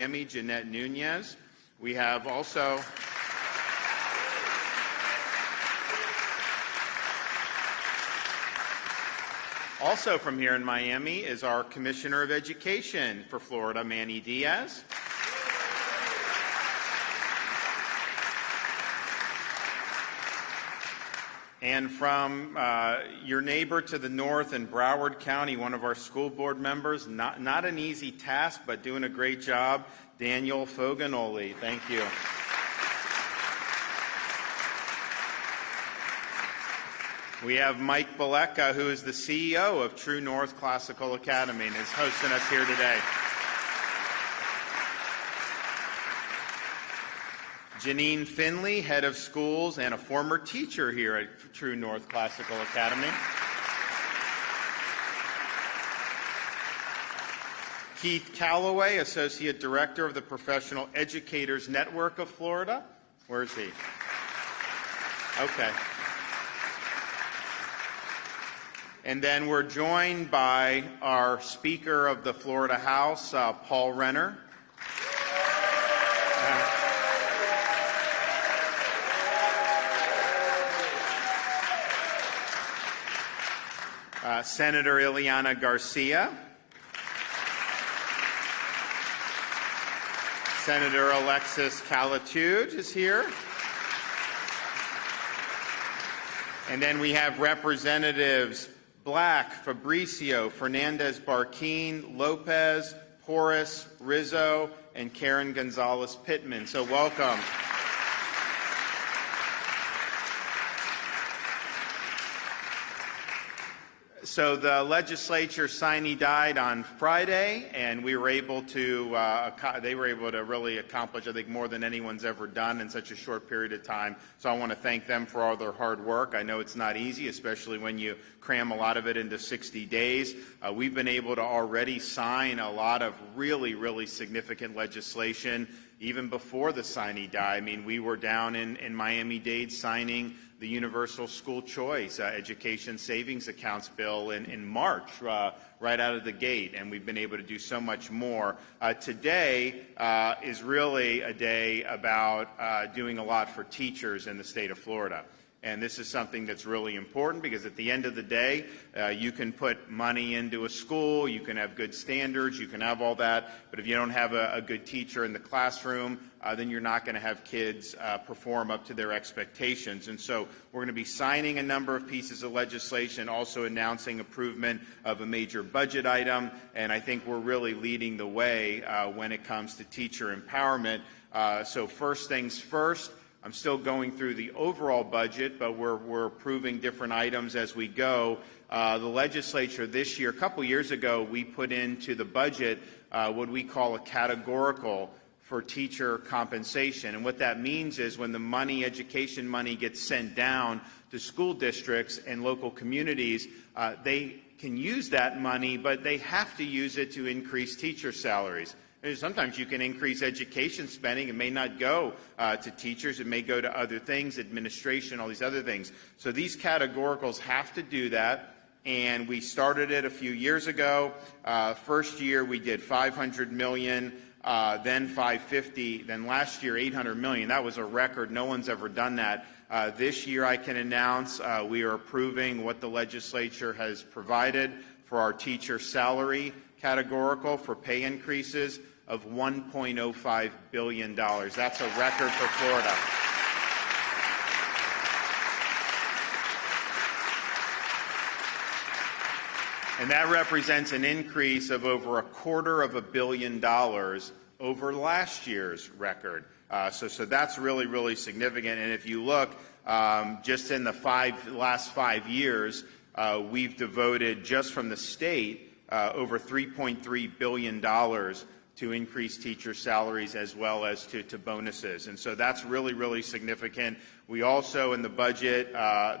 Miami, Jeanette Nunez. We have also from here in Miami is our Commissioner of Education for Florida, Manny Diaz. And from your neighbor to the north in Broward County, one of our school board members, not an easy task, but doing a great job, Daniel Foganoli. Thank you. We have Mike Baleka, who is the CEO of True North Classical Academy and is hosting us here today. Janine Finley, head of schools and a former teacher here at True North Classical Academy. Keith Calloway, associate director of the Professional Educators Network of Florida. Where is he? Okay. And then we're joined by our Speaker of the Florida House, Paul Renner. Senator Ileana Garcia. Senator Alexis Calatude is here. And then we have Representatives Black, Fabricio, Fernandez-Barquin, Lopez, Porras, Rizzo, and Karen Gonzalez-Pittman. So welcome. So the legislature sine died on Friday, and we were able to, they were able to really accomplish, I think, more than anyone's ever done in such a short period of time. So I want to thank them for all their hard work. I know it's not easy, especially when you cram a lot of it into 60 days. We've been able to already sign a lot of really, really significant legislation even before the sine die. I mean, we were down in Miami-Dade signing the Universal School Choice Education Savings Accounts bill in March, right out of the gate, and we've been able to do so much more. Today is really a day about doing a lot for teachers in the state of Florida. And this is something that's really important because at the end of the day, you can put money into a school, you can have good standards, you can have all that, but if you don't have a good teacher in the classroom, then you're not going to have kids perform up to their expectations. And so we're going to be signing a number of pieces of legislation, also announcing approval of a major budget item, and I think we're really leading the way when it comes to teacher empowerment. So first things first, I'm still going through the overall budget, but we're approving different items as we go. The legislature this year, a couple years ago, we put into the budget what we call a categorical for teacher compensation. And what that means is when the money, education money, gets sent down to school districts and local communities, they can use that money, but they have to use it to increase teacher salaries. Sometimes you can increase education spending. It may not go to teachers. It may go to other things, administration, all these other things. So these categoricals have to do that, and we started it a few years ago. First year we did $500 million, then $550, then last year $800 million. That was a record. No one's ever done that. This year I can announce we are approving what the legislature has provided for our teacher salary categorical for pay increases of $1.05 billion. That's a record for Florida. And that represents an increase of over $250 million over last year's record. So that's really, really significant. And if you look, just in the last 5 years, we've devoted, just from the state, over $3.3 billion to increase teacher salaries as well as to bonuses. And so that's really, really significant. We also, in the budget,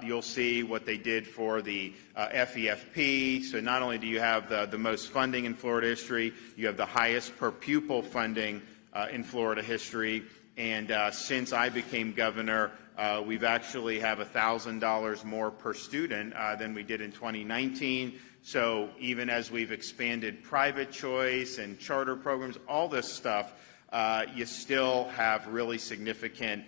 you'll see what they did for the FEFP. So not only do you have the most funding in Florida history, you have the highest per pupil funding in Florida history. And since I became governor, we've actually have $1,000 more per student than we did in 2019. So even as we've expanded private choice and charter programs, all this stuff, you still have really significant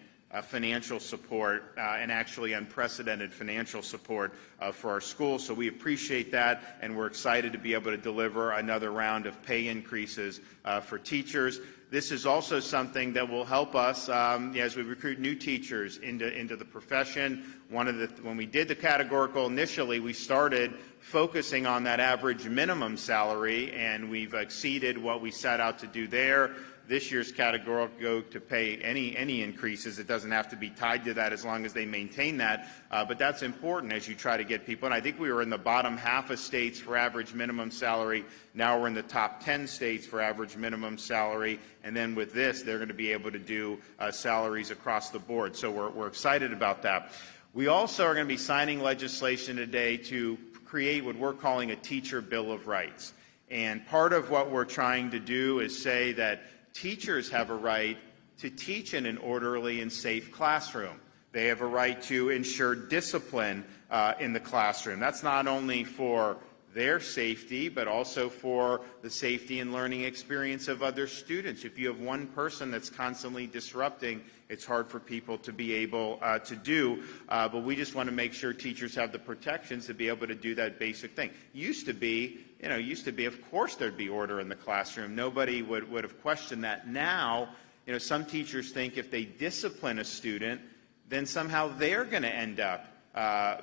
financial support and actually unprecedented financial support for our schools. So we appreciate that, and we're excited to be able to deliver another round of pay increases for teachers. This is also something that will help us as we recruit new teachers into the profession. When we did the categorical initially, we started focusing on that average minimum salary, and we've exceeded what we set out to do there. This year's categorical go to pay any increases. It doesn't have to be tied to that as long as they maintain that. But that's important as you try to get people. And I think we were in the bottom half of states for average minimum salary. Now we're in the top 10 states for average minimum salary. And then with this, they're going to be able to do salaries across the board. So we're excited about that. We also are going to be signing legislation today to create what we're calling a teacher bill of rights. And part of what we're trying to do is say that teachers have a right to teach in an orderly and safe classroom. They have a right to ensure discipline in the classroom. That's not only for their safety, but also for the safety and learning experience of other students. If you have one person that's constantly disrupting, it's hard for people to be able to do. But we just want to make sure teachers have the protections to be able to do that basic thing. Used to be, of course there'd be order in the classroom. Nobody would have questioned that. Now, some teachers think if they discipline a student, then somehow they're going to end up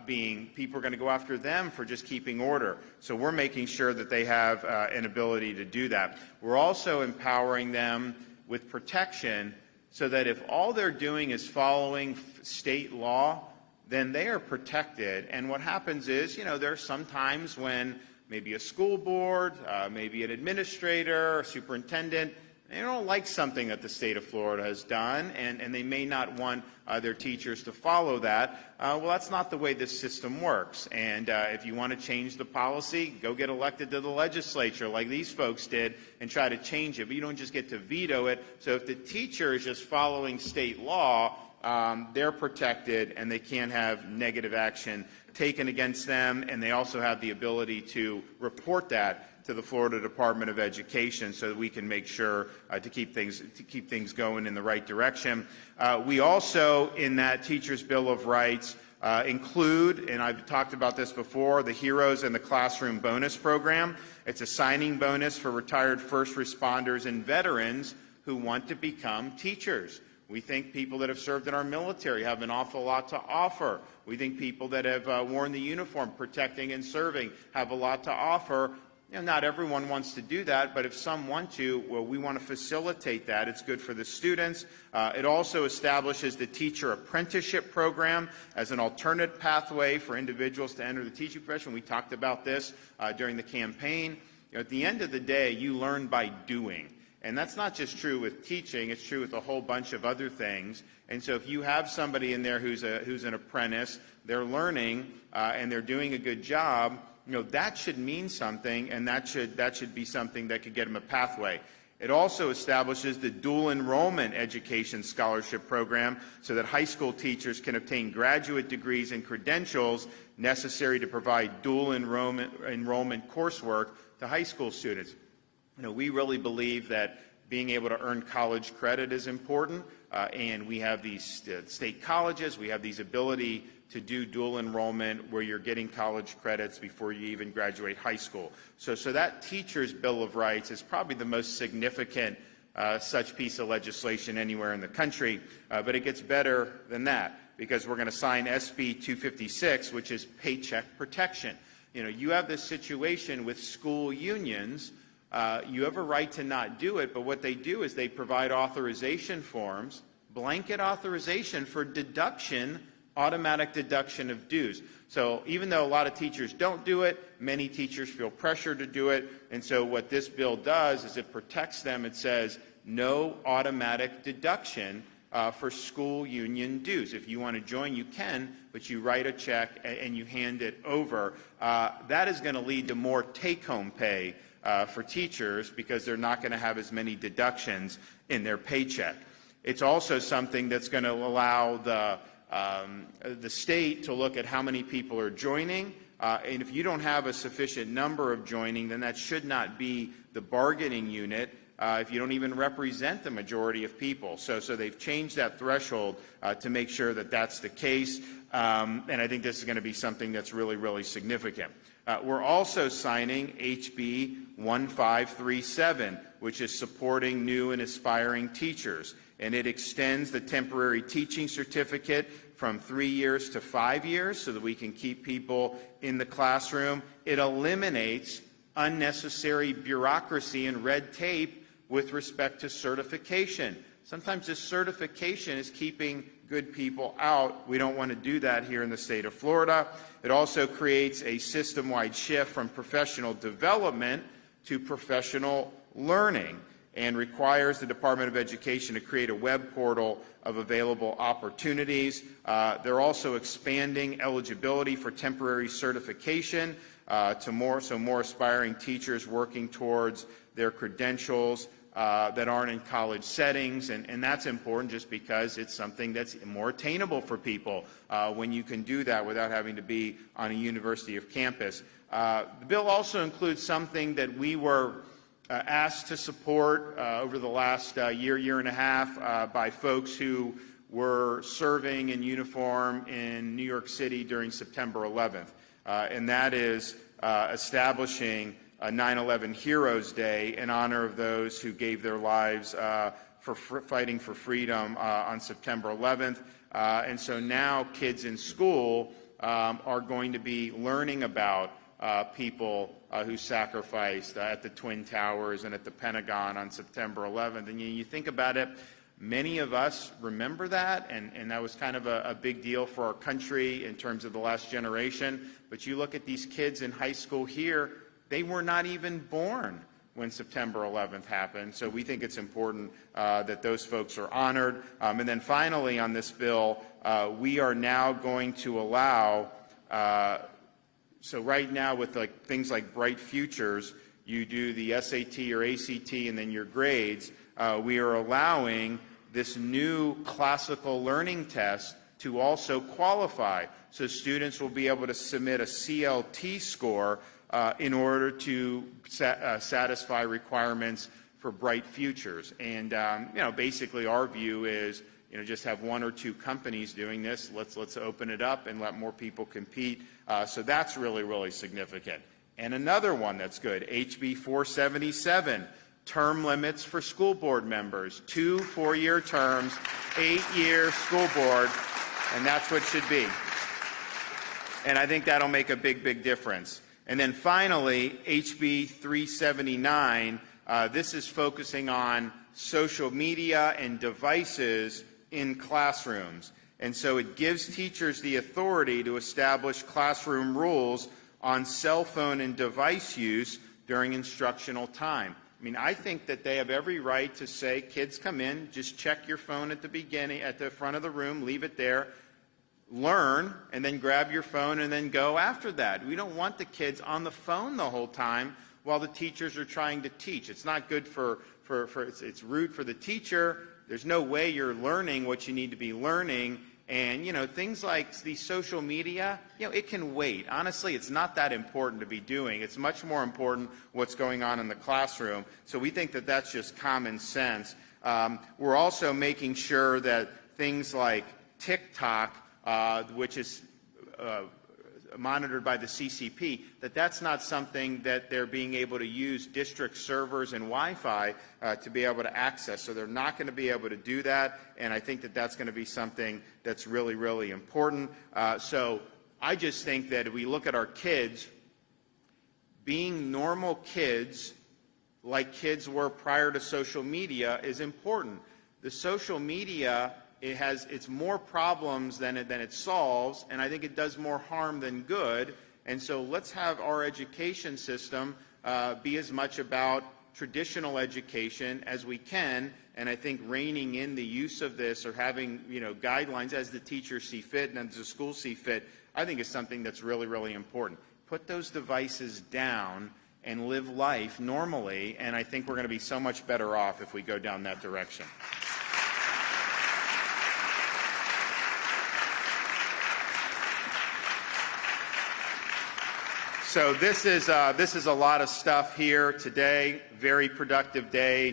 people are going to go after them for just keeping order. So we're making sure that they have an ability to do that. We're also empowering them with protection so that if all they're doing is following state law, then they are protected. And what happens is, there's some times when maybe a school board, maybe an administrator, a superintendent, they don't like something that the state of Florida has done, and they may not want their teachers to follow that. Well, that's not the way this system works. And if you want to change the policy, go get elected to the legislature like these folks did and try to change it. But you don't just get to veto it. So if the teacher is just following state law, they're protected and they can't have negative action taken against them. And they also have the ability to report that to the Florida Department of Education so that we can make sure to keep things going in the right direction. We also, in that Teachers Bill of Rights, include, and I've talked about this before, the Heroes in the Classroom Bonus Program. It's a signing bonus for retired first responders and veterans who want to become teachers. We think people that have served in our military have an awful lot to offer. We think people that have worn the uniform, protecting and serving, have a lot to offer. Not everyone wants to do that, but if some want to, well, we want to facilitate that. It's good for the students. It also establishes the teacher apprenticeship program as an alternate pathway for individuals to enter the teaching profession. We talked about this during the campaign. At the end of the day, you learn by doing. And that's not just true with teaching, it's true with a whole bunch of other things. And so if you have somebody in there who's an apprentice, they're learning and they're doing a good job, that should mean something, and that should be something that could get them a pathway. It also establishes the dual enrollment education scholarship program so that high school teachers can obtain graduate degrees and credentials necessary to provide dual enrollment coursework to high school students. We really believe that being able to earn college credit is important, and we have these state colleges, we have these ability to do dual enrollment where you're getting college credits before you even graduate high school. So that Teachers Bill of Rights is probably the most significant such piece of legislation anywhere in the country, but it gets better than that because we're going to sign SB 256, which is paycheck protection. You have this situation with school unions. You have a right to not do it, but what they do is they provide authorization forms, blanket authorization for automatic deduction of dues. So even though a lot of teachers don't do it, many teachers feel pressure to do it. And so what this bill does is it protects them. It says no automatic deduction for school union dues. If you want to join, you can, but you write a check and you hand it over. That is going to lead to more take-home pay for teachers because they're not going to have as many deductions in their paycheck. It's also something that's going to allow the state to look at how many people are joining And if you don't have a sufficient number of joining, then that should not be the bargaining unit if you don't even represent the majority of people. So they've changed that threshold to make sure that that's the case. And I think this is going to be something that's really, really significant. We're also signing HB 1537, which is supporting new and aspiring teachers. And it extends the temporary teaching certificate from 3 years to 5 years so that we can keep people in the classroom. It eliminates unnecessary bureaucracy and red tape with respect to certification. Sometimes this certification is keeping good people out. We don't want to do that here in the state of Florida. It also creates a system-wide shift from professional development to professional learning and requires the Department of Education to create a web portal of available opportunities. They're also expanding eligibility for temporary certification to more aspiring teachers working towards their credentials that aren't in college settings, and that's important just because it's something that's more attainable for people when you can do that without having to be on a university of campus. The bill also includes something that we were asked to support over the last year and a half by folks who were serving in uniform in New York City during September 11th, and that is establishing a 9/11 Heroes Day in honor of those who gave their lives for fighting for freedom on September 11th. And so now kids in school are going to be learning about people who sacrificed at the Twin Towers and at the Pentagon on September 11th. And you think about it, many of us remember that, and that was kind of a big deal for our country in terms of the last generation. But you look at these kids in high school here, they were not even born when September 11th happened. So we think it's important that those folks are honored. And then finally on this bill, we are now going to allow so right now with things like Bright Futures, you do the SAT or ACT and then your grades. We are allowing this new classical learning test to also qualify. So students will be able to submit a CLT score in order to satisfy requirements for Bright Futures. And basically our view is just have one or two companies doing this. Let's open it up and let more people compete. So that's really, really significant. And another one that's good, HB 477, term limits for school board members. 2 4-year terms, 8-year school board, and that's what it should be. And I think that'll make a big, big difference. And then finally, HB 379, this is focusing on social media and devices in classrooms. And so it gives teachers the authority to establish classroom rules on cell phone and device use during instructional time. I mean, I think that they have every right to say, kids, come in, just check your phone at the beginning, at the front of the room, leave it there, learn, and then grab your phone and then go after that. We don't want the kids on the phone the whole time while the teachers are trying to teach. It's not good it's rude for the teacher. There's no way you're learning what you need to be learning. And, things like the social media, it can wait. Honestly, it's not that important to be doing. It's much more important what's going on in the classroom. So we think that that's just common sense. We're also making sure that things like TikTok, which is monitored by the CCP, that's not something that they're being able to use district servers and Wi-Fi to be able to access. So they're not going to be able to do that, and I think that that's going to be something that's really, really important. So I just think that if we look at our kids, being normal kids like kids were prior to social media is important. The social media, it's more problems than it solves, and I think it does more harm than good. And so let's have our education system be as much about traditional education as we can. And I think reining in the use of this or having guidelines as the teachers see fit and as the schools see fit, I think is something that's really, really important. Put those devices down and live life normally, and I think we're going to be so much better off if we go down that direction. So this is a lot of stuff here today. Very productive day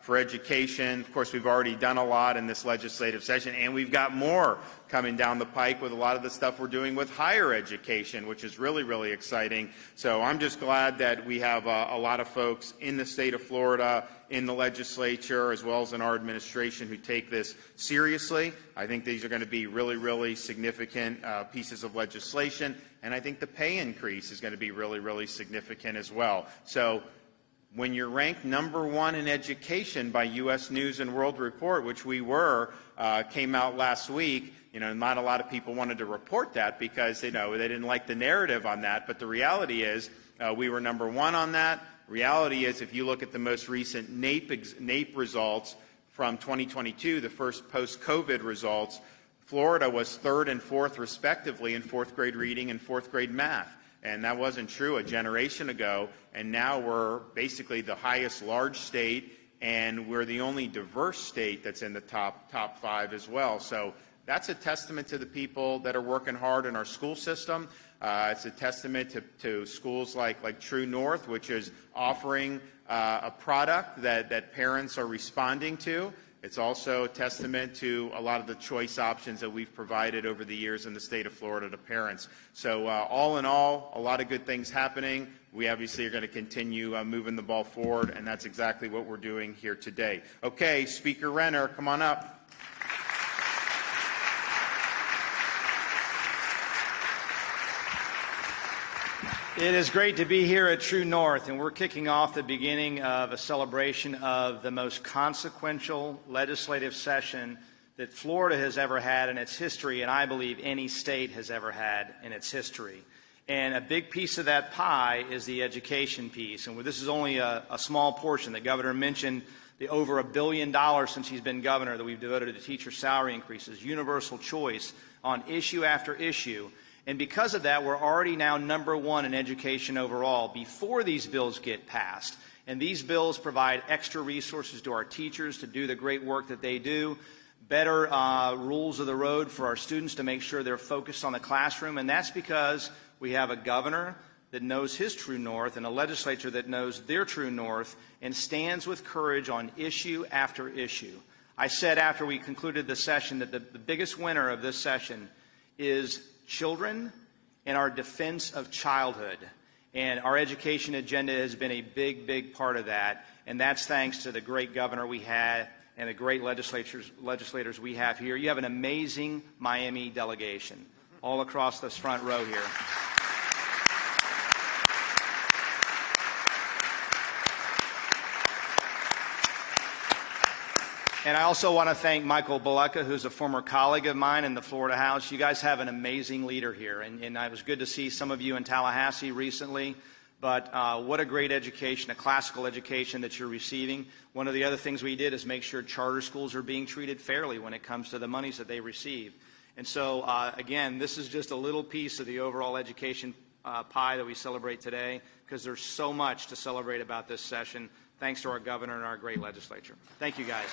for education. Of course, we've already done a lot in this legislative session, and we've got more coming down the pike with a lot of the stuff we're doing with higher education, which is really, really exciting. So I'm just glad that we have a lot of folks in the state of Florida, in the legislature, as well as in our administration who take this seriously. I think these are going to be really, really significant pieces of legislation, and I think the pay increase is going to be really, really significant as well. So when you're ranked #1 in education by U.S. News and World Report, which we were, came out last week, not a lot of people wanted to report that because they didn't like the narrative on that. But the reality is we were #1 on that. Reality is, if you look at the most recent NAEP results from 2022, the first post-COVID results, Florida was 3rd and 4th respectively in 4th grade reading and 4th grade math. And that wasn't true a generation ago. And now we're basically the highest large state, and we're the only diverse state that's in the top 5 as well. So that's a testament to the people that are working hard in our school system. It's a testament to schools like True North, which is offering a product that parents are responding to. It's also a testament to a lot of the choice options that we've provided over the years in the state of Florida to parents. So all in all, a lot of good things happening. We obviously are going to continue moving the ball forward, and that's exactly what we're doing here today. Okay, Speaker Renner, come on up. It is great to be here at True North, and we're kicking off the beginning of a celebration of the most consequential legislative session that Florida has ever had in its history, and I believe any state has ever had in its history. And a big piece of that pie is the education piece, and this is only a small portion. The governor mentioned the over $1 billion since he's been governor that we've devoted to teacher salary increases, universal choice on issue after issue. And because of that, we're already now #1 in education overall before these bills get passed. And these bills provide extra resources to our teachers to do the great work that they do, better rules of the road for our students to make sure they're focused on the classroom. And that's because we have a governor that knows his true north and a legislature that knows their true north and stands with courage on issue after issue. I said after we concluded the session that the biggest winner of this session is children and our defense of childhood. And our education agenda has been a big, big part of that. And that's thanks to the great governor we had and the great legislators we have here. You have an amazing Miami delegation all across this front row here. And I also want to thank Michael Balecka, who's a former colleague of mine in the Florida House. You guys have an amazing leader here, and it was good to see some of you in Tallahassee recently. But what a great education, a classical education that you're receiving. One of the other things we did is make sure charter schools are being treated fairly when it comes to the monies that they receive. And so, again, this is just a little piece of the overall education pie that we celebrate today, because there's so much to celebrate about this session. Thanks to our governor and our great legislature. Thank you, guys.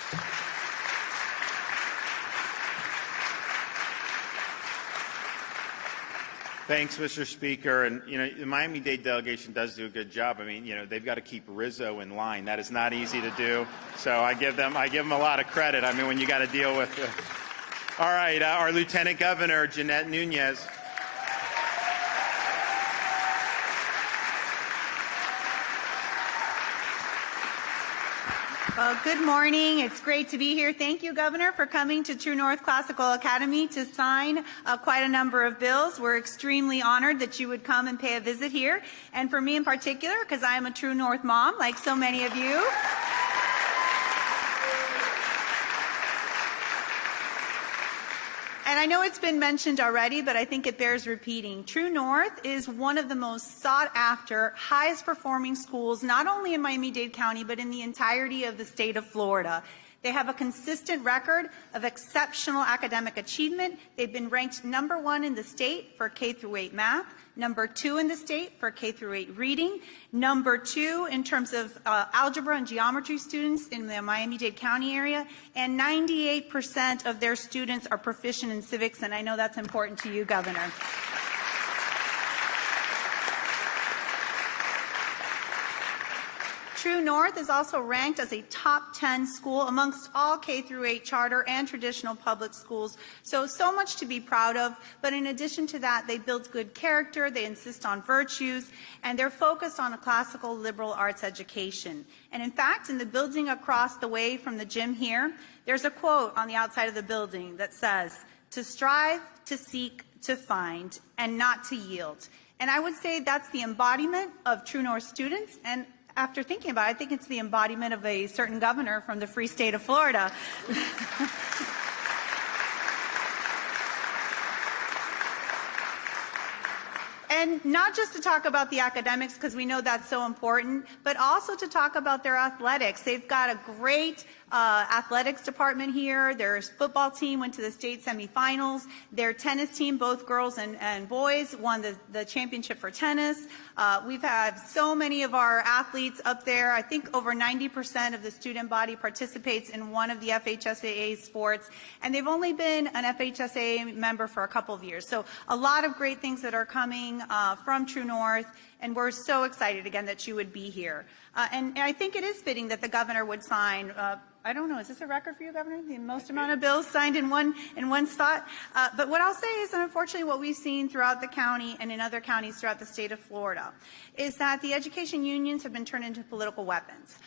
Thanks, Mr. Speaker. And, the Miami-Dade delegation does do a good job. I mean, they've got to keep Rizzo in line. That is not easy to do. So I give them a lot of credit. I mean, when you got to deal with All right, our Lieutenant Governor, Jeanette Nunez. Well, good morning. It's great to be here. Thank you, Governor, for coming to True North Classical Academy to sign quite a number of bills. We're extremely honored that you would come and pay a visit here. And for me in particular, because I am a True North mom, like so many of you. And I know it's been mentioned already, but I think it bears repeating. True North is one of the most sought-after, highest-performing schools, not only in Miami-Dade County, but in the entirety of the state of Florida. They have a consistent record of exceptional academic achievement. They've been ranked #1 in the state for K-8 math, #2 in the state for K-8 reading, #2 in terms of algebra and geometry students in the Miami-Dade County area, and 98% of their students are proficient in civics, and I know that's important to you, Governor. True North is also ranked as a top 10 school amongst all K-8 charter and traditional public schools. So much to be proud of. But in addition to that, they build good character, they insist on virtues, and they're focused on a classical liberal arts education. And in fact, in the building across the way from the gym here, there's a quote on the outside of the building that says, "To strive, to seek, to find, and not to yield." And I would say that's the embodiment of True North students, and after thinking about it, I think it's the embodiment of a certain governor from the free state of Florida. And not just to talk about the academics, because we know that's so important, but also to talk about their athletics. They've got a great athletics department here. Their football team went to the state semifinals. Their tennis team, both girls and boys, won the championship for tennis. We've had so many of our athletes up there. I think over 90% of the student body participates in one of the FHSAA sports, and they've only been an FHSAA member for a couple of years. So a lot of great things that are coming from True North, and we're so excited again that you would be here. And I think it is fitting that the governor would sign, I don't know, is this a record for you, Governor? The most amount of bills signed in one spot? But what I'll say is that unfortunately what we've seen throughout the county and in other counties throughout the state of Florida is that the education unions have been turned into political weapons.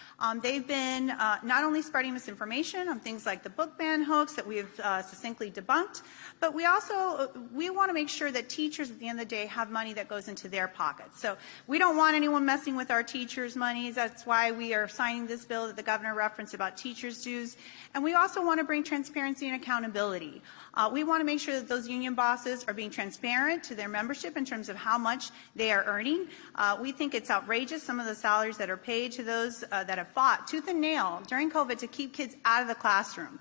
They've been not only spreading misinformation on things like the book ban hoax that we have succinctly debunked, but we want to make sure that teachers at the end of the day have money that goes into their pockets. So we don't want anyone messing with our teachers' monies. That's why we are signing this bill that the governor referenced about teachers' dues. And we also want to bring transparency and accountability. We want to make sure that those union bosses are being transparent to their membership in terms of how much they are earning. We think it's outrageous, some of the salaries that are paid to those that have fought tooth and nail during COVID to keep kids out of the classroom.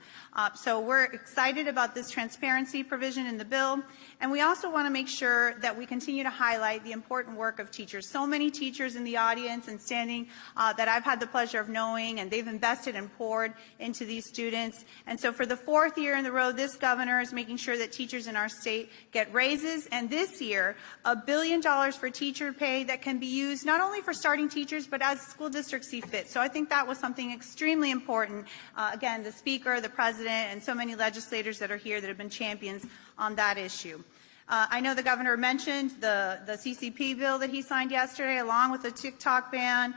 So we're excited about this transparency provision in the bill. And we also want to make sure that we continue to highlight the important work of teachers. So many teachers in the audience and standing that I've had the pleasure of knowing, and they've invested and poured into these students. And so for the fourth year in a row, this governor is making sure that teachers in our state get raises. And this year, $1 billion for teacher pay that can be used not only for starting teachers, but as school districts see fit. So I think that was something extremely important. Again, the Speaker, the President, and so many legislators that are here that have been champions on that issue. I know the governor mentioned the CCP bill that he signed yesterday, along with the TikTok ban,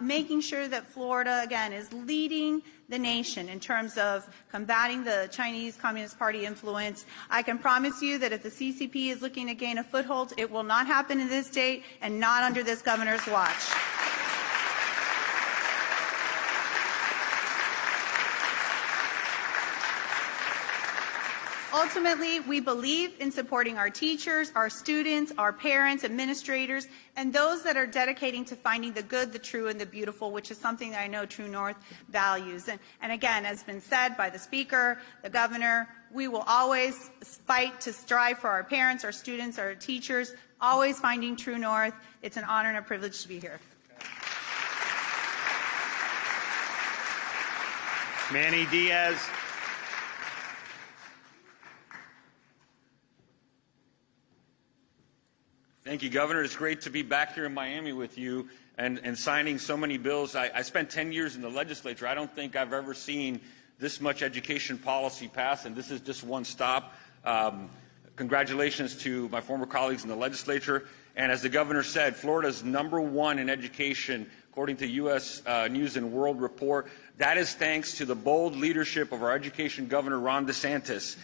making sure that Florida, again, is leading the nation in terms of combating the Chinese Communist Party influence. I can promise you that if the CCP is looking to gain a foothold, it will not happen in this state and not under this governor's watch. Ultimately, we believe in supporting our teachers, our students, our parents, administrators, and those that are dedicating to finding the good, the true, and the beautiful, which is something that I know True North values. And again, as has been said by the Speaker, the Governor, we will always fight to strive for our parents, our students, our teachers, always finding True North. It's an honor and a privilege to be here. Manny Diaz. Thank you, Governor. It's great to be back here in Miami with you and signing so many bills. I spent 10 years in the legislature. I don't think I've ever seen this much education policy pass, and this is just one stop. Congratulations to my former colleagues in the legislature. And as the governor said, Florida's #1 in education, according to U.S. News and World Report. That is thanks to the bold leadership of our education governor, Ron DeSantis.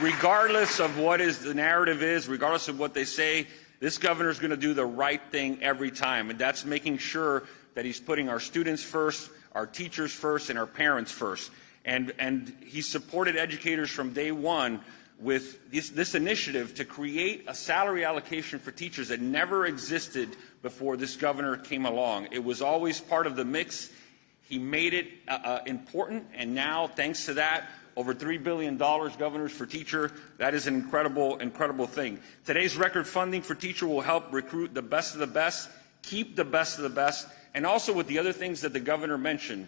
Regardless of what the narrative is, regardless of what they say, this governor is going to do the right thing every time, and that's making sure that he's putting our students first, our teachers first, and our parents first. And he supported educators from day one with this initiative to create a salary allocation for teachers that never existed before this governor came along. It was always part of the mix. He made it important, and now, thanks to that, over $3 billion, governors, for teacher. That is an incredible, incredible thing. Today's record funding for teacher will help recruit the best of the best, keep the best of the best, and also with the other things that the governor mentioned,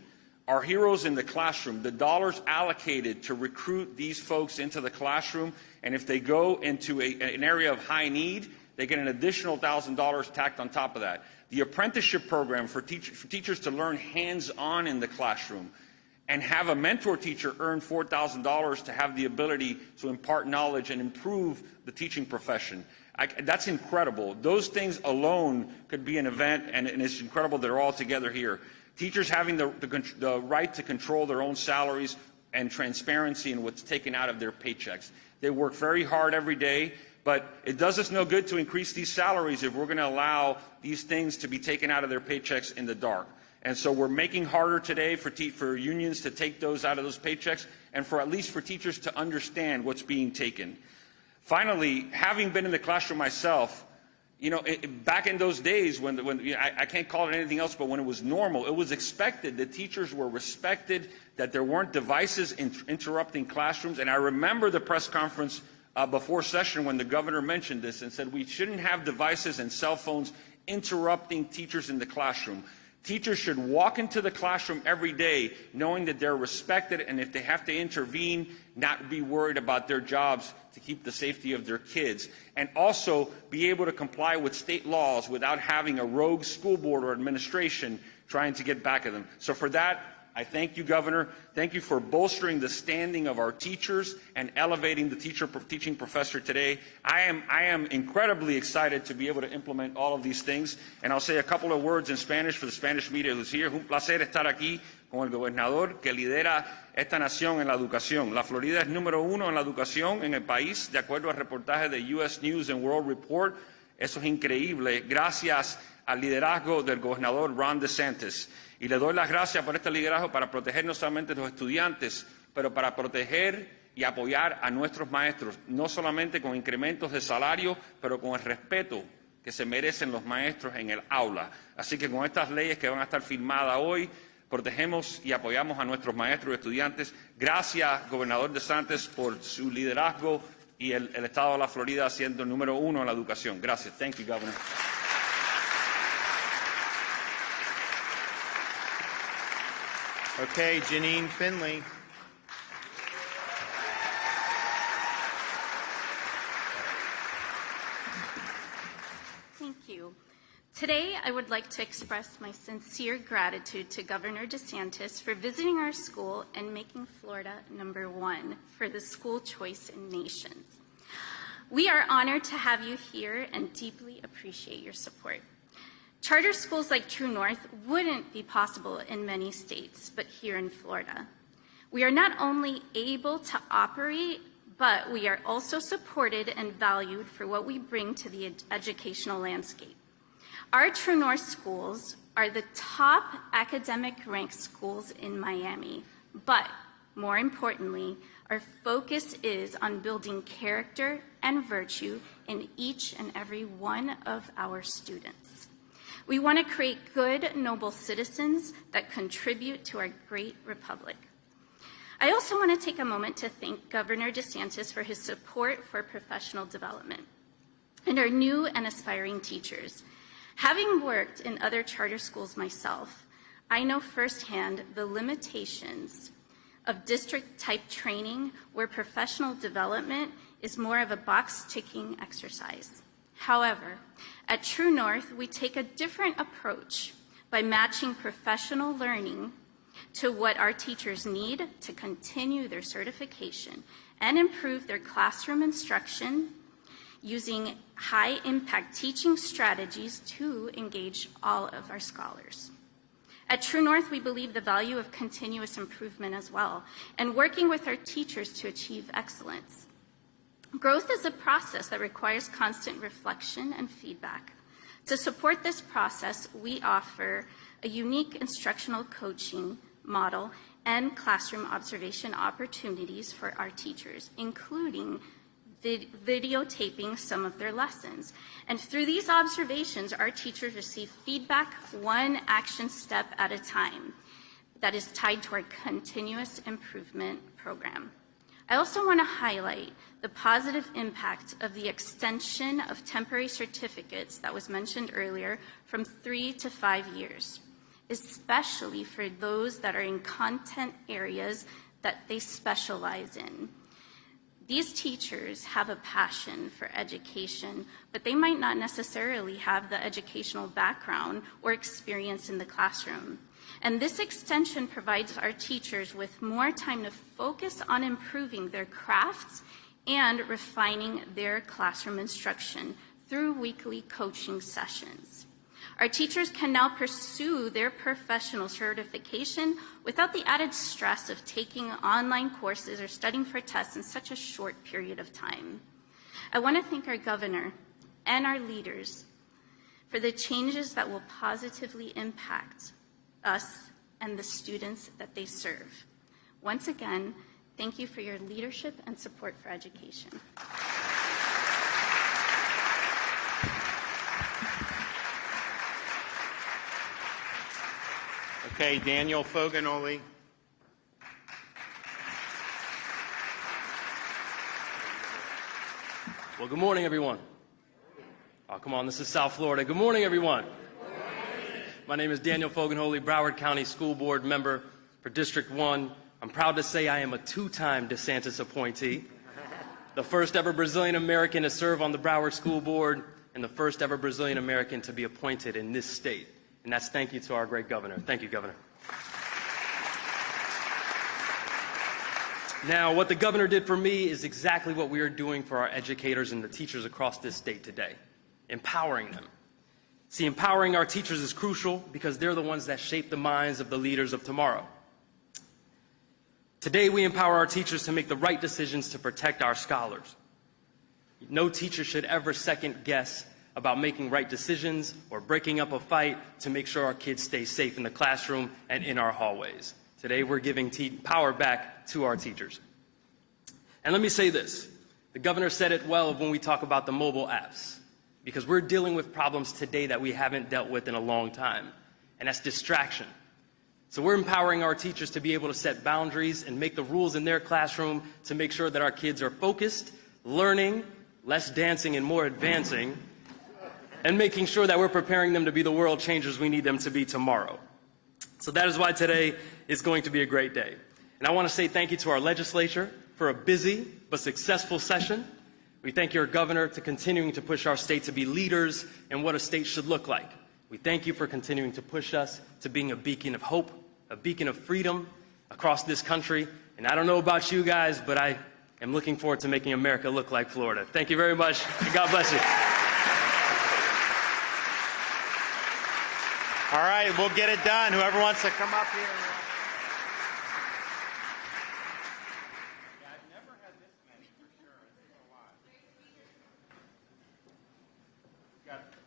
our heroes in the classroom, the dollars allocated to recruit these folks into the classroom, and if they go into an area of high need, they get an additional $1,000 tacked on top of that. The apprenticeship program for teachers to learn hands-on in the classroom and have a mentor teacher earn $4,000 to have the ability to impart knowledge and improve the teaching profession. That's incredible. Those things alone could be an event, and it's incredible they're all together here. Teachers having the right to control their own salaries and transparency in what's taken out of their paychecks. They work very hard every day, but it does us no good to increase these salaries if we're going to allow these things to be taken out of their paychecks in the dark. And so we're making harder today for unions to take those out of those paychecks, and for at least for teachers to understand what's being taken. Finally, having been in the classroom myself, you know, back in those days when I can't call it anything else, but when it was normal, it was expected that teachers were respected, that there weren't devices interrupting classrooms. And I remember the press conference before session when the governor mentioned this and said we shouldn't have devices and cell phones interrupting teachers in the classroom. Teachers should walk into the classroom every day knowing that they're respected, and if they have to intervene, not be worried about their jobs to keep the safety of their kids, and also be able to comply with state laws without having a rogue school board or administration trying to get back at them. So for that, I thank you, Governor. Thank you for bolstering the standing of our teachers and elevating the teaching professor today. I am incredibly excited to be able to implement all of these things. And I'll say a couple of words in Spanish for the Spanish media who's here. Es un placer estar aquí con el gobernador que lidera esta nación en la educación. La Florida es número 1 en la educación en el país, de acuerdo al reportaje de U.S. News and World Report. Eso es increíble, gracias al liderazgo del gobernador Ron DeSantis. Y le doy las gracias por este liderazgo para proteger no solamente a los estudiantes, pero para proteger y apoyar a nuestros maestros, no solamente con incrementos de salario, pero con el respeto que se merecen los maestros en el aula. Así que con estas leyes que van a estar firmadas hoy, protegemos y apoyamos a nuestros maestros y estudiantes. Gracias, gobernador DeSantis, por su liderazgo y el estado de la Florida siendo el número 1 en la educación. Gracias. Thank you, Governor. Okay, Janine Finley. Thank you. Today, I would like to express my sincere gratitude to Governor DeSantis for visiting our school and making Florida #1 for the school choice in nations. We are honored to have you here and deeply appreciate your support. Charter schools like True North wouldn't be possible in many states, but here in Florida. We are not only able to operate, but we are also supported and valued for what we bring to the educational landscape. Our True North schools are the top academic ranked schools in Miami, but more importantly, our focus is on building character and virtue in each and every one of our students. We want to create good, noble citizens that contribute to our great republic. I also want to take a moment to thank Governor DeSantis for his support for professional development and our new and aspiring teachers. Having worked in other charter schools myself, I know firsthand the limitations of district-type training where professional development is more of a box-ticking exercise. However, at True North, we take a different approach by matching professional learning to what our teachers need to continue their certification and improve their classroom instruction using high-impact teaching strategies to engage all of our scholars. At True North, we believe the value of continuous improvement as well, and working with our teachers to achieve excellence. Growth is a process that requires constant reflection and feedback. To support this process, we offer a unique instructional coaching model and classroom observation opportunities for our teachers, including videotaping some of their lessons. And through these observations, our teachers receive feedback one action step at a time that is tied to our continuous improvement program. I also want to highlight the positive impact of the extension of temporary certificates that was mentioned earlier from 3 to 5 years, especially for those that are in content areas that they specialize in. These teachers have a passion for education, but they might not necessarily have the educational background or experience in the classroom. And this extension provides our teachers with more time to focus on improving their crafts and refining their classroom instruction through weekly coaching sessions. Our teachers can now pursue their professional certification without the added stress of taking online courses or studying for tests in such a short period of time. I want to thank our governor and our leaders for the changes that will positively impact us and the students that they serve. Once again, thank you for your leadership and support for education. Okay, Daniel Foganoli. Well, good morning, everyone. Oh, come on, this is South Florida. Good morning, everyone. My name is Daniel Foganoli, Broward County School Board member for District 1. I'm proud to say I am a two-time DeSantis appointee, the first ever Brazilian American to serve on the Broward School Board, and the first ever Brazilian American to be appointed in this state. And that's thank you to our great governor. Thank you, Governor. Now, what the governor did for me is exactly what we are doing for our educators and the teachers across this state today, empowering them. See, empowering our teachers is crucial because they're the ones that shape the minds of the leaders of tomorrow. Today, we empower our teachers to make the right decisions to protect our scholars. No teacher should ever second guess about making right decisions or breaking up a fight to make sure our kids stay safe in the classroom and in our hallways. Today, we're giving power back to our teachers. And let me say this. The governor said it well when we talk about the mobile apps, because we're dealing with problems today that we haven't dealt with in a long time, and that's distraction. So we're empowering our teachers to be able to set boundaries and make the rules in their classroom to make sure that our kids are focused, learning, less dancing and more advancing, and making sure that we're preparing them to be the world changers we need them to be tomorrow. So that is why today is going to be a great day. And I want to say thank you to our legislature for a busy but successful session. We thank your governor for continuing to push our state to be leaders in what a state should look like. We thank you for continuing to push us to being a beacon of hope, a beacon of freedom across this country. And I don't know about you guys, but I am looking forward to making America look like Florida. Thank you very much, and God bless you. All right, we'll get it done. Whoever wants to come up here. I've never had this many for sure. It's a lot. Got it.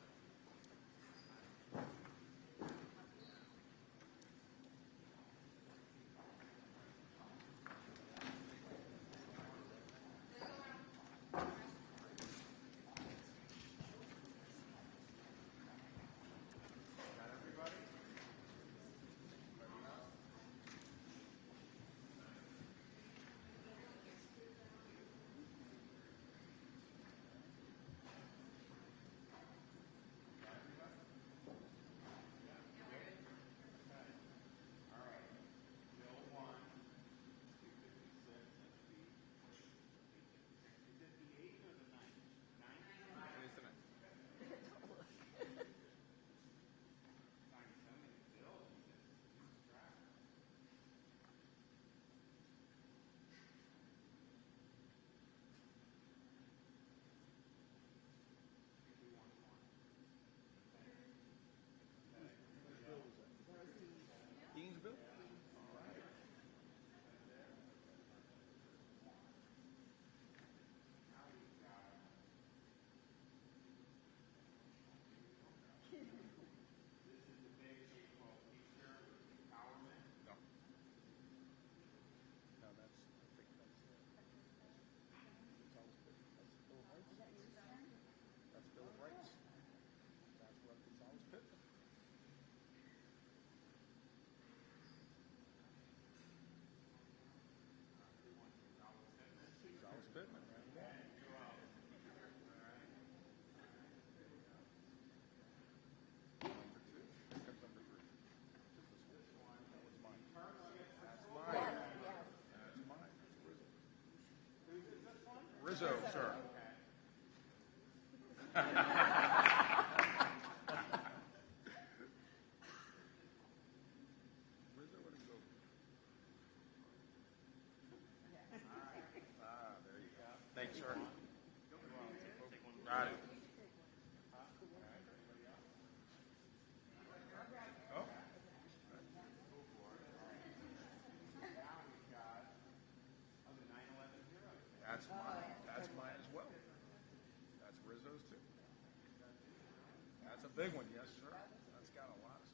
Big one, yes, sir. That's got a lot of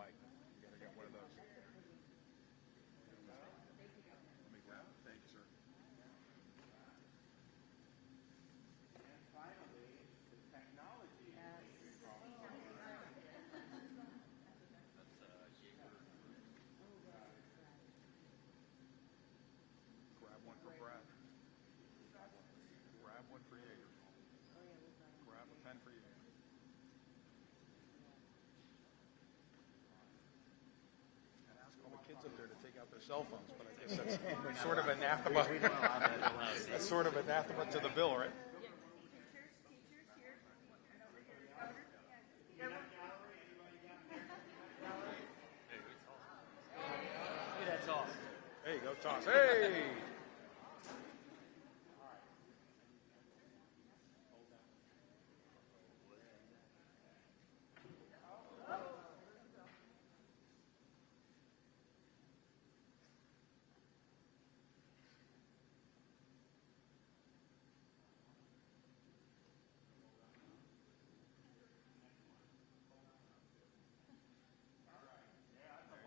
Mike, you gotta get one of those. Let me grab it. Thank you, sir. Grab one for Brad. Grab one for Jaeger. Grab a pen for you. And ask all the kids up there to take out their cell phones, but I guess that's sort of anathema. That's sort of anathema to the bill, right? There you go, toss. Hey! There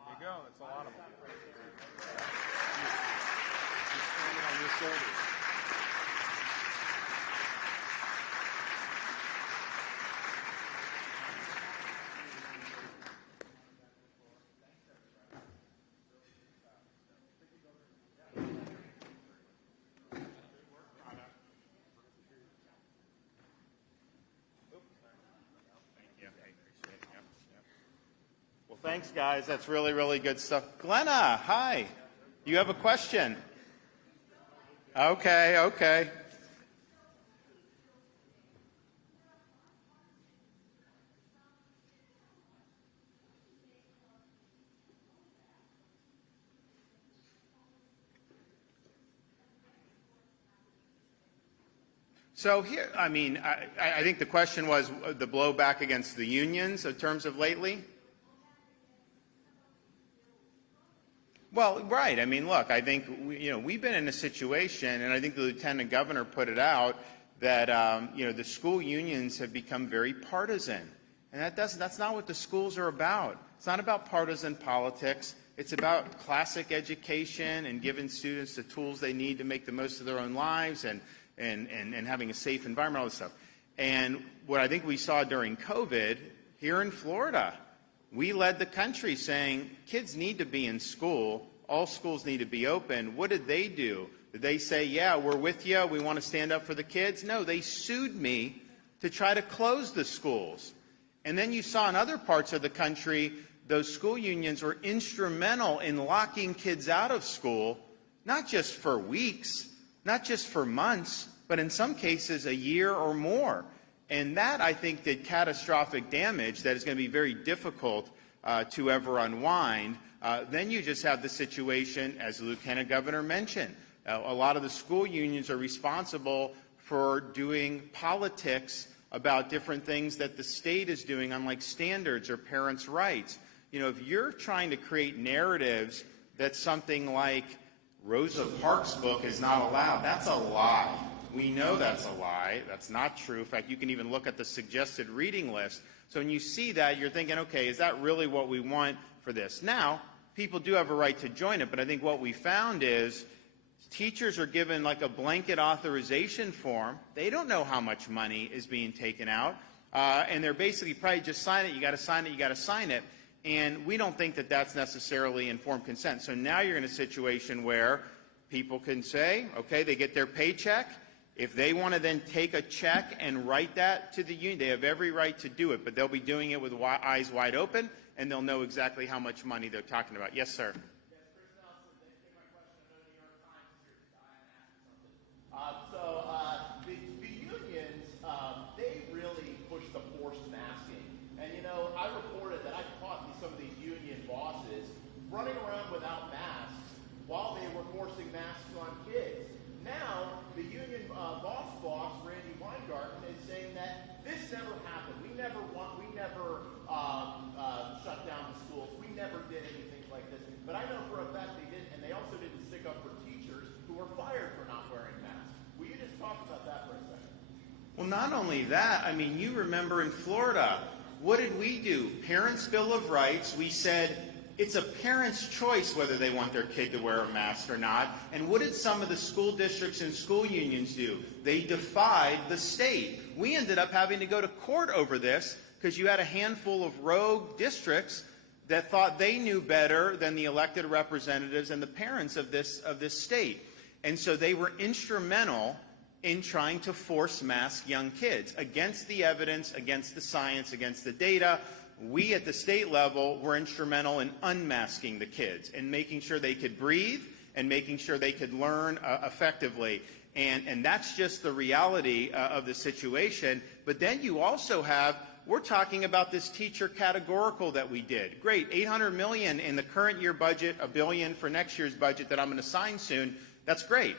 you go. That's a lot of them. Just stand it on your shoulders. Well, thanks, guys. That's really, really good stuff. Glenna, hi. You have a question? Okay, okay. So here, I mean, I think the question was the blowback against the unions in terms of lately. Well, right. I mean, look, I think we've been in a situation, and I think the lieutenant governor put it out that the school unions have become very partisan, and that's not what the schools are about. It's not about partisan politics. It's about classic education and giving students the tools they need to make the most of their own lives and having a safe environment, all this stuff. And what I think we saw during COVID here in Florida, we led the country saying kids need to be in school. All schools need to be open. What did they do? Did they say, yeah, we're with you, we want to stand up for the kids? No, they sued me to try to close the schools. And then you saw in other parts of the country, those school unions were instrumental in locking kids out of school, not just for weeks, not just for months, but in some cases a year or more. And that, I think, did catastrophic damage that is going to be very difficult to ever unwind. Then you just have the situation, as the lieutenant governor mentioned, a lot of the school unions are responsible for doing politics about different things that the state is doing on, like, standards or parents' rights. If you're trying to create narratives that something like Rosa Parks' book is not allowed, that's a lie. We know that's a lie. That's not true. In fact, you can even look at the suggested reading list. So when you see that, you're thinking, okay, is that really what we want for this? Now, people do have a right to join it, but I think what we found is teachers are given like a blanket authorization form. They don't know how much money is being taken out, and they're basically probably just sign it, you got to sign it, you got to sign it. And we don't think that that's necessarily informed consent. So now you're in a situation where people can say, okay, they get their paycheck. If they want to then take a check and write that to the union, they have every right to do it, but they'll be doing it with eyes wide open, and they'll know exactly how much money they're talking about. Yes, sir. The unions, they really push the forced masking. And, I reported that I caught some of these union bosses running around without masks while they were forcing masks on kids. Now, the union boss, Randy Weingarten, is saying that this never happened. We never shut down the schools. We never did anything like this. But I know Well, not only that, I mean, you remember in Florida, what did we do? Parents' Bill of Rights, we said it's a parent's choice whether they want their kid to wear a mask or not. And what did some of the school districts and school unions do? They defied the state. We ended up having to go to court over this because you had a handful of rogue districts that thought they knew better than the elected representatives and the parents of this state. And so they were instrumental in trying to force mask young kids against the evidence, against the science, against the data. We at the state level were instrumental in unmasking the kids and making sure they could breathe and making sure they could learn effectively. And that's just the reality of the situation. But then you also have, we're talking about this teacher categorical that we did. Great, $800 million in the current year budget, $1 billion for next year's budget that I'm going to sign soon. That's great.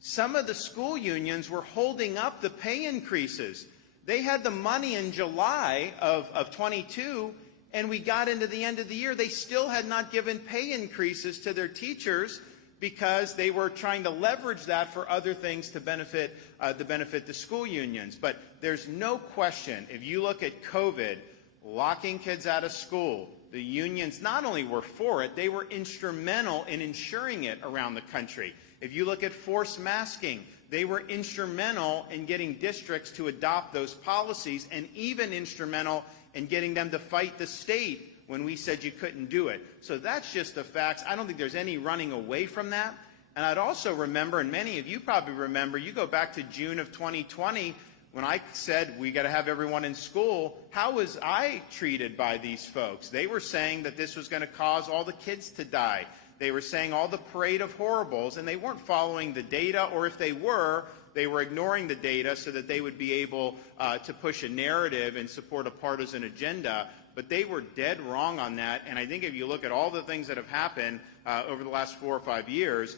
Some of the school unions were holding up the pay increases. They had the money in July of 22, and we got into the end of the year. They still had not given pay increases to their teachers because they were trying to leverage that for other things to benefit the school unions. But there's no question, if you look at COVID, locking kids out of school, the unions not only were for it, they were instrumental in ensuring it around the country. If you look at forced masking, they were instrumental in getting districts to adopt those policies and even instrumental in getting them to fight the state when we said you couldn't do it. So that's just the facts. I don't think there's any running away from that. And I'd also remember, and many of you probably remember, you go back to June of 2020 when I said we got to have everyone in school. How was I treated by these folks? They were saying that this was going to cause all the kids to die. They were saying all the parade of horribles, and they weren't following the data, or if they were ignoring the data so that they would be able to push a narrative and support a partisan agenda. But they were dead wrong on that, and I think if you look at all the things that have happened over the last 4 or 5 years,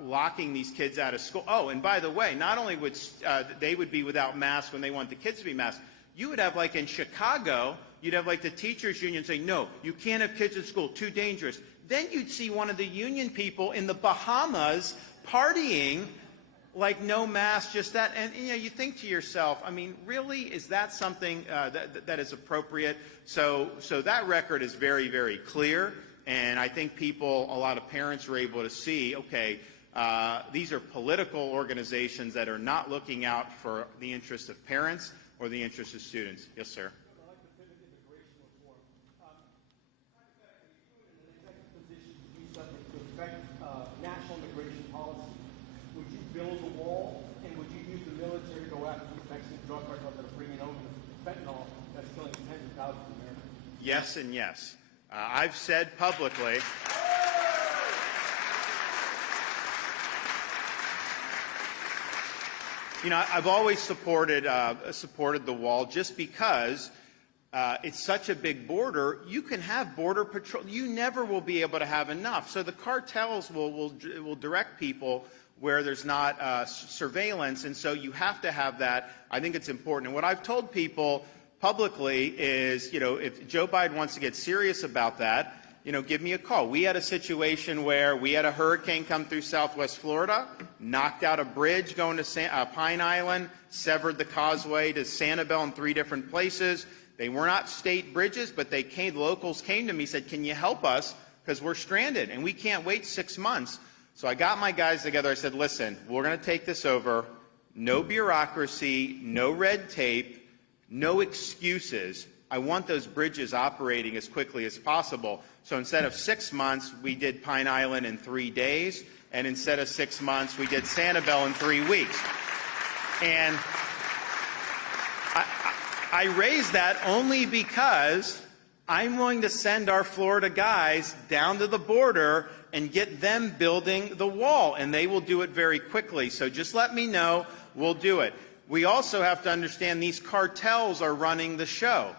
locking these kids out of school. Oh, and by the way, not only would they would be without masks when they want the kids to be masked, you would have, like in Chicago, you'd have like the teachers union saying, no, you can't have kids in school, too dangerous. Then you'd see one of the union people in the Bahamas partying like no mask, just that. And you know, you think to yourself, I mean, really, is that something that is appropriate? So that record is very, very clear. And I think people, a lot of parents were able to see, okay, these are political organizations that are not looking out for the interests of parents or the interests of students. Yes, sir. National immigration policy, would you build a wall, and would you use the military to go after the Mexican drug cartels that are bringing over the fentanyl that's killing tens of thousands of Americans? Yes and yes. I've said publicly. You know, I've always supported the wall just because it's such a big border. You can have border patrol. You never will be able to have enough. So the cartels will direct people where there's not surveillance, and so you have to have that. I think it's important. And what I've told people publicly is, you know, if Joe Biden wants to get serious about that, you know, give me a call. We had a situation where we had a hurricane come through Southwest Florida, knocked out a bridge going to Pine Island, severed the causeway to Sanibel in 3 different places. They were not state bridges, but locals came to me, said, can you help us? Because we're stranded and we can't wait 6 months. So I got my guys together. I said, listen, we're going to take this over. No bureaucracy, no red tape, no excuses. I want those bridges operating as quickly as possible. So instead of 6 months, we did Pine Island in 3 days. And instead of 6 months, we did Sanibel in 3 weeks. And I raise that only because I'm willing to send our Florida guys down to the border and get them building the wall, and they will do it very quickly. So just let me know. We'll do it. We also have to understand these cartels are running the show.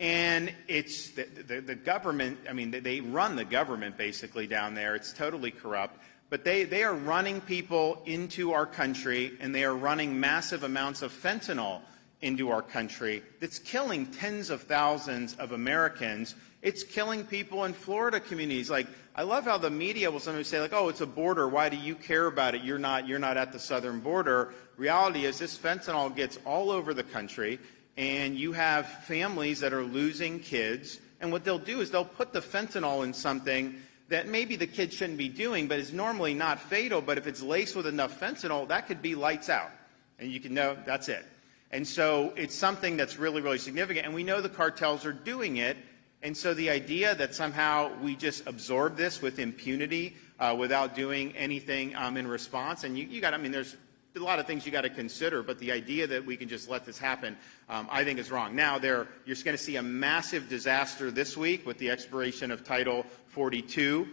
And it's the government, I mean, they run the government basically down there. It's totally corrupt. But they are running people into our country, and they are running massive amounts of fentanyl into our country that's killing tens of thousands of Americans. It's killing people in Florida communities. Like, I love how the media will sometimes say, like, oh, it's a border. Why do you care about it? You're not at the southern border. Reality is this fentanyl gets all over the country, and you have families that are losing kids. And what they'll do is they'll put the fentanyl in something that maybe the kid shouldn't be doing, but is normally not fatal. But if it's laced with enough fentanyl, that could be lights out. And you can know that's it. And so it's something that's really, really significant. And we know the cartels are doing it. And so the idea that somehow we just absorb this with impunity without doing anything in response, and you got, I mean, there's a lot of things you got to consider, but the idea that we can just let this happen, I think is wrong. Now, you're going to see a massive disaster this week with the expiration of Title 42.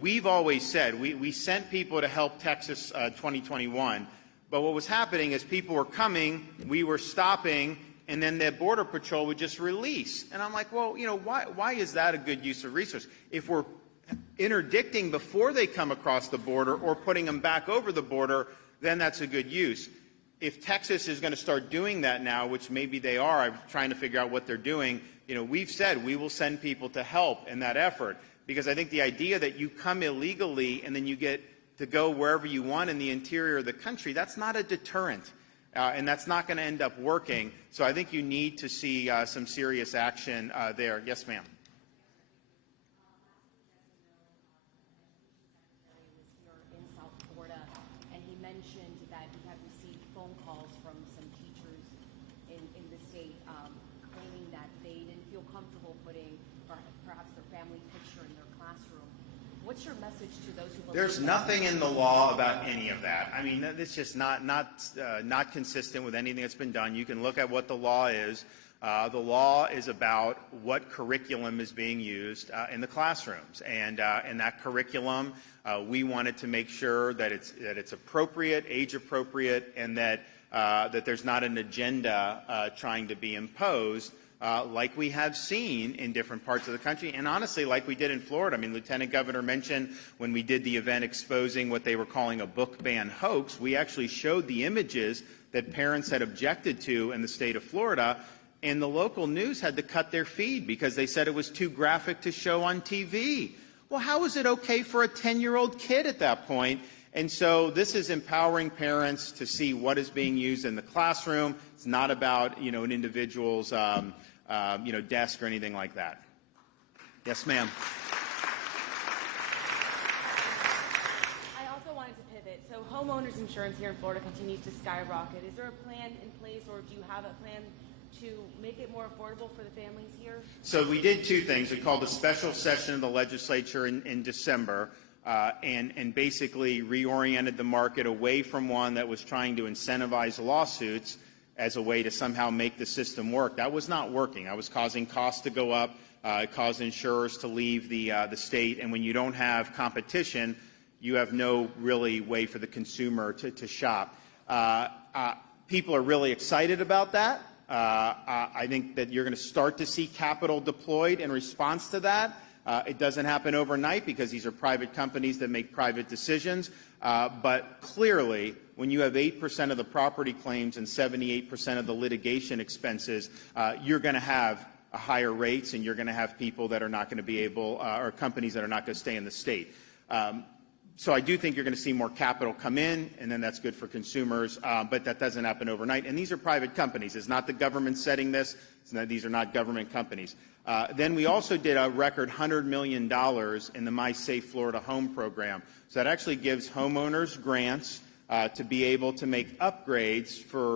We've always said, we sent people to help Texas 2021, but what was happening is people were coming, we were stopping, and then the Border Patrol would just release. And I'm like, well, why is that a good use of resource? If we're interdicting before they come across the border or putting them back over the border, then that's a good use. If Texas is going to start doing that now, which maybe they are, I'm trying to figure out what they're doing, we've said we will send people to help in that effort. Because I think the idea that you come illegally and then you get to go wherever you want in the interior of the country, that's not a deterrent. And that's not going to end up working. So I think you need to see some serious action there. Yes, ma'am. In South Florida, and he mentioned that he had received phone calls from some teachers in the state claiming that they didn't feel comfortable putting perhaps their family picture in their classroom. What's your message to those who believe There's nothing in the law about any of that. I mean, it's just not consistent with anything that's been done. You can look at what the law is. The law is about what curriculum is being used in the classrooms, and that curriculum, we wanted to make sure that it's appropriate, age appropriate, and that there's not an agenda trying to be imposed. Like we have seen in different parts of the country, and honestly, like we did in Florida. I mean, Lieutenant Governor mentioned when we did the event exposing what they were calling a book ban hoax, we actually showed the images that parents had objected to in the state of Florida, and the local news had to cut their feed because they said it was too graphic to show on TV. Well, how is it okay for a 10-year-old kid at that point? And so this is empowering parents to see what is being used in the classroom. It's not about, an individual's, desk or anything like that. Yes, ma'am. I also wanted to pivot. So homeowners insurance here in Florida continues to skyrocket. Is there a plan in place, or do you have a plan to make it more affordable for the families here? So we did two things. We called a special session of the legislature in December. And basically reoriented the market away from one that was trying to incentivize lawsuits as a way to somehow make the system work. That was not working. That was causing costs to go up. It caused insurers to leave the state. And when you don't have competition, you have no really way for the consumer to shop. People are really excited about that. I think that you're going to start to see capital deployed in response to that. It doesn't happen overnight because these are private companies that make private decisions. But clearly, when you have 8% of the property claims and 78% of the litigation expenses, you're going to have higher rates, and you're going to have people that are not going to be able, or companies that are not going to stay in the state. So I do think you're going to see more capital come in, and then that's good for consumers, but that doesn't happen overnight. And these are private companies. It's not the government setting this. These are not government companies. Then we also did a record $100 million in the My Safe Florida Home program. So that actually gives homeowners grants to be able to make upgrades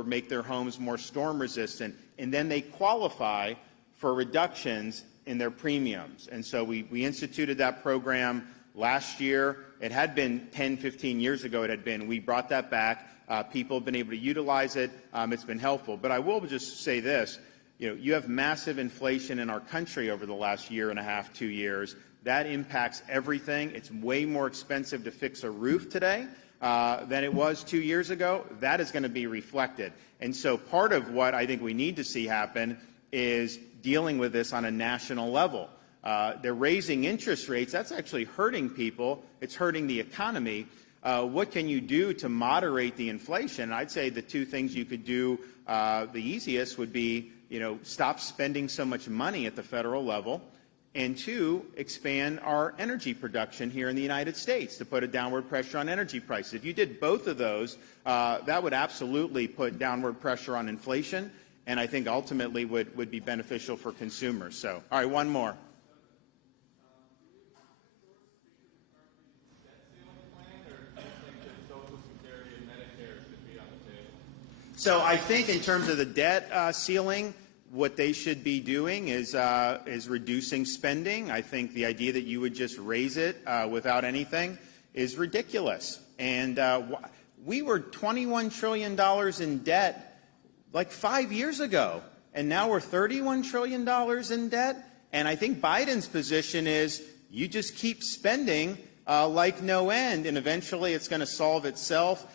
make their homes more storm resistant, and then they qualify for reductions in their premiums. And so we instituted that program last year. It had been 10, 15 years ago. We brought that back. People have been able to utilize it. It's been helpful. But I will just say this. You have massive inflation in our country over the last year and a half, 2 years. That impacts everything. It's way more expensive to fix a roof today than it was 2 years ago. That is going to be reflected. And so part of what I think we need to see happen is dealing with this on a national level. They're raising interest rates. That's actually hurting people. It's hurting the economy. What can you do to moderate the inflation? I'd say the two things you could do the easiest would be, stop spending so much money at the federal level, and two, expand our energy production here in the United States to put a downward pressure on energy prices. If you did both of those, that would absolutely put downward pressure on inflation, and I think ultimately would be beneficial for consumers. So, all right, one more. So I think in terms of the debt ceiling, what they should be doing is reducing spending. I think the idea that you would just raise it without anything is ridiculous. And we were $21 trillion in debt like 5 years ago, and now we're $31 trillion in debt. And I think Biden's position is you just keep spending like no end, and eventually it's going to solve itself.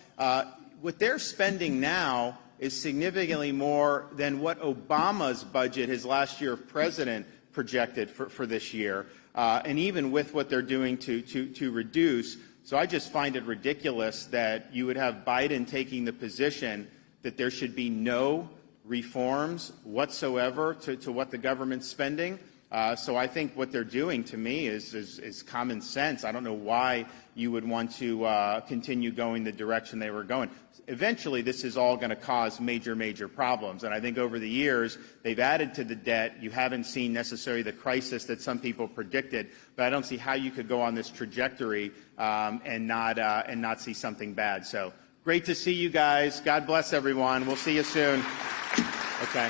What they're spending now is significantly more than what Obama's budget, his last year of president, projected for this year, and even with what they're doing to reduce. So I just find it ridiculous that you would have Biden taking the position that there should be no reforms whatsoever to what the government's spending. So I think what they're doing, to me, is common sense. I don't know why you would want to continue going the direction they were going. Eventually, this is all going to cause major problems. And I think over the years, they've added to the debt. You haven't seen necessarily the crisis that some people predicted. But I don't see how you could go on this trajectory and not see something bad. So great to see you guys. God bless everyone. We'll see you soon. Okay.